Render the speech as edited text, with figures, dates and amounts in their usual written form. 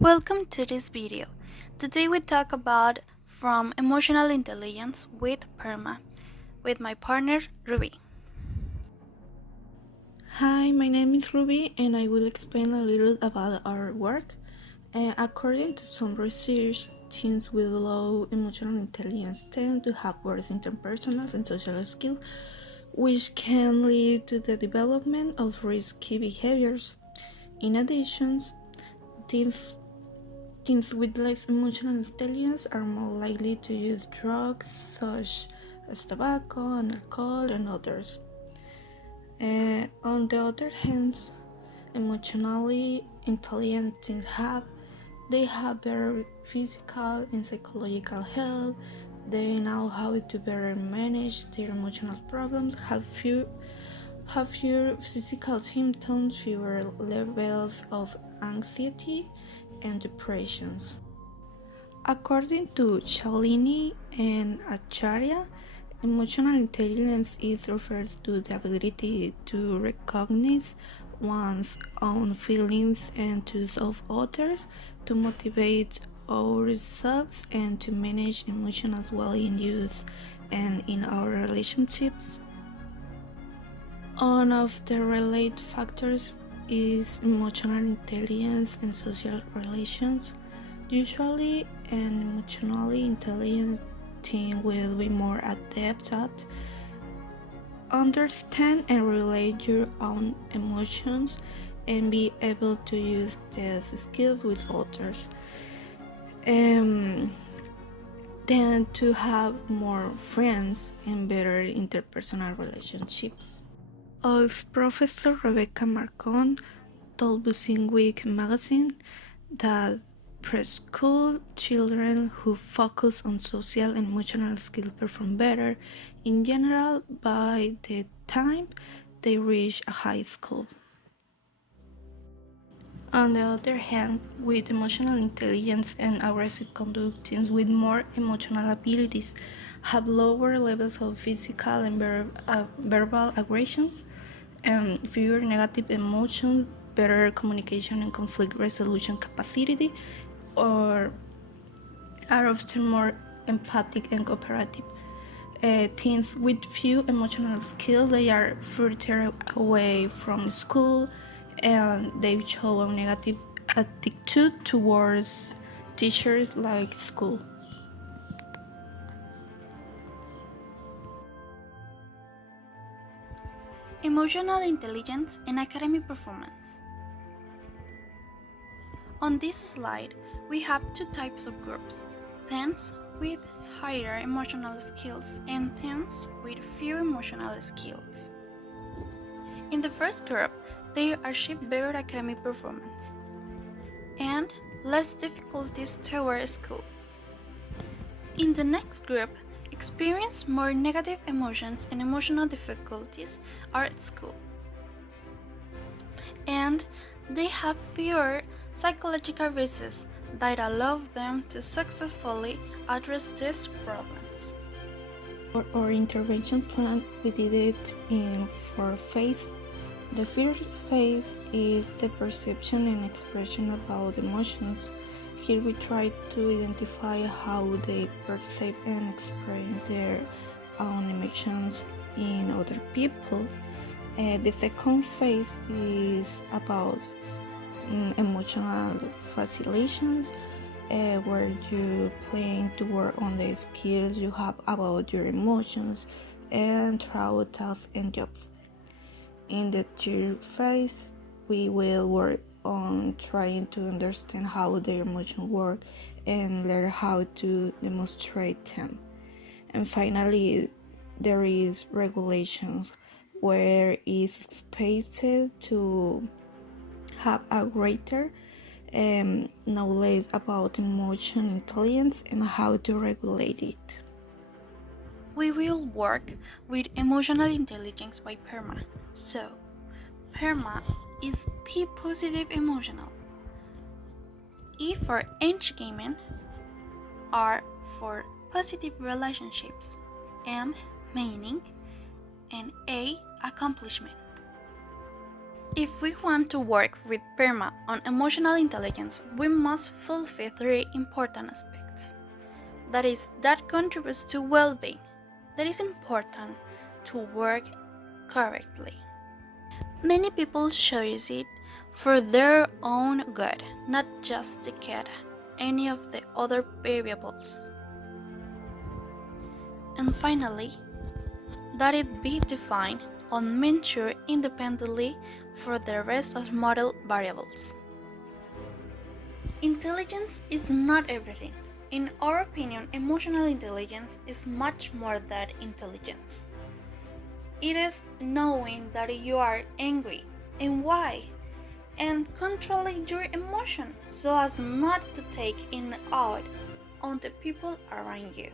Welcome to this video. Today we talk about from emotional intelligence with PERMA with my partner Ruby. Hi, my name is Ruby and I will explain a little about our work. According to some research, teens with low emotional intelligence tend to have worse interpersonal and social skills, which can lead to the development of risky behaviors. In addition, teens, teens with less emotional intelligence are more likely to use drugs such as tobacco and alcohol and others. On the other hand, emotionally intelligent teens they have better physical and psychological health. They know how to better manage their emotional problems, have fewer physical symptoms, fewer levels of anxiety and depressions. According to Chalini and Acharya, emotional intelligence refers to the ability to recognize one's own feelings and those of others, to motivate ourselves, and to manage emotions well in use and in our relationships. One of the related factors is emotional intelligence and social relations. Usually, an emotionally intelligent teen will be more adept at understand and relate your own emotions and be able to use these skills with others. Then to have more friends and better interpersonal relationships. As Professor Rebecca Marcon told Buzzing Week magazine that preschool children who focus on social and emotional skills perform better in general by the time they reach a high school. On the other hand, with emotional intelligence and aggressive conduct, teens with more emotional abilities have lower levels of physical and verbal aggressions, and fewer negative emotions, better communication and conflict resolution capacity, or are often more empathic and cooperative. Teens with few emotional skills, they are further away from school and they show a negative attitude towards teachers like school. Emotional intelligence and academic performance. On this slide, we have two types of groups: teens with higher emotional skills and teens with few emotional skills. In the first group, they achieve better academic performance and less difficulties toward school. In the next group, experience more negative emotions and emotional difficulties are at school. And they have fewer psychological risks that allow them to successfully address these problems. For our intervention plan, we did it in 4 phases. The first phase is the perception and expression about emotions. Here we try to identify how they perceive and express their own emotions in other people. The second phase is about emotional facilitations, where you plan to work on the skills you have about your emotions and through tasks and jobs. In the third phase, we will work on trying to understand how their emotions work and learn how to demonstrate them. And finally, there is regulations, where it's expected to have a greater knowledge about emotion intelligence and how to regulate it. We will work with emotional intelligence by PERMA. So, PERMA is P positive emotional, E for engagement, R for positive relationships, M meaning, and A accomplishment. If we want to work with PERMA on emotional intelligence, we must fulfill three important aspects. That contributes to well-being, that is important to work correctly. Many people choose it for their own good, not just to get any of the other variables. And finally, that it be defined and measured independently for the rest of model variables. Intelligence is not everything. In our opinion, emotional intelligence is much more than intelligence. It is knowing that you are angry and why, and controlling your emotion so as not to take it out on the people around you.